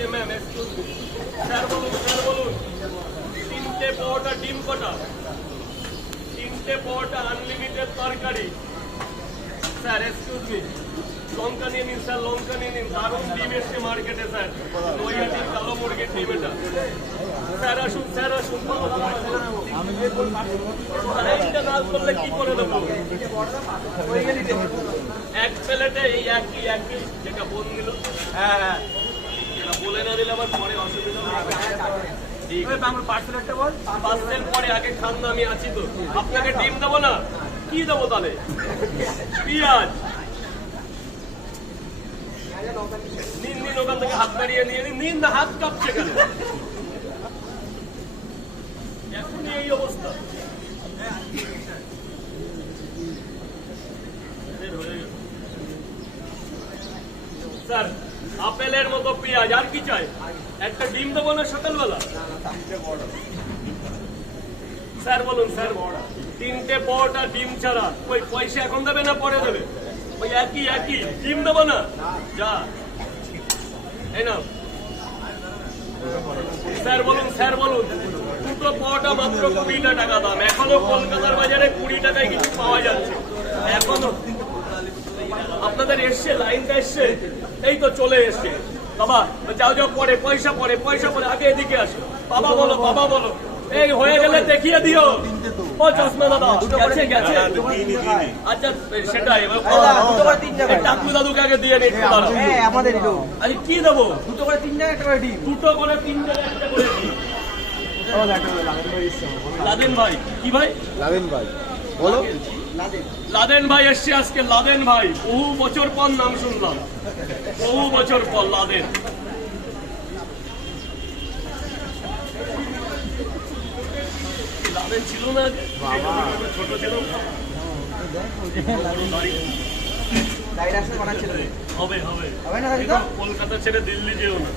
যে ma'am excuse me, sir বলুন তিনটে পাওয়াটা ডিম কটা, তিনটে পাওয়াটা আনলিমিটেড তরকারি। স্যার এক্সকিউজ মি, লঙ্কা নিয়ে নিন স্যার, লঙ্কা নিয়ে নিন, দারুণ ডিম এসছে মার্কেটে স্যার, নৈহাটির কালো মুরগির ডিম এটা। স্যার আসুন, স্যার আসুন, লাইনটা না করলে কি করে দেবো? এক প্লেটে এই একই যেটা বোন দিল, হ্যাঁ এটা বলে না দিলে আবার পরে অসুবিধা হবে। ঠিক আছে আমার পার্সেলটা বল, পার্সেল পরে আগে খান না, আমি আছি তো। আপনাকে ডিম দেবো না, কি দেবো তাহলে? পেঁয়াজ নিন, নিন ওখান থেকে হাত বাড়িয়ে নিয়ে নিন না, হাত কাঁপছে কেন? এখনই এই অবস্থা। স্যার আপেলের মতো পেঁয়াজ, আর কি চাই? একটা ডিম দেবো না সকালবেলা? স্যার বলুন স্যার, তিনটে পরোটা ডিম ছাড়া। ওই পয়সা এখন দেবে না পরে দেবে? ওই একই ডিম দেবো না, যা এই নাও। স্যার বলুন দুটো পরোটা মাত্র 20 টাকা দাম, এখনো কলকাতার বাজারে 20 টাকায় কিছু পাওয়া যাচ্ছে এখনো। আপনাদের এসছে, লাইনটা এসছে, এই তো চলে এসছে। বাবা যাও পরে পয়সা পরে, আগে এদিকে আসো। বাবা বলো, এই হয়ে গেলে দেখিয়ে দিও। ও চশমা দাদা গেছে। আচ্ছা সেটাই, টাকলু দাদুকে আগে দিয়ে নিচ্ছি। আরে কি দেবো? দুটো করে 3 টাকা করে ডিম। লাদেন ভাই, কি ভাই? লাদেন ভাই বলো। লাদেন ভাই এসছে আজকে, লাদেন ভাই বহু বছর পর নাম শুনলাম, বহু বছর পর লাদেন। লাদেন ছিল না ছোট ছিল, হবে কলকাতা ছেড়ে দিল্লি যেও না।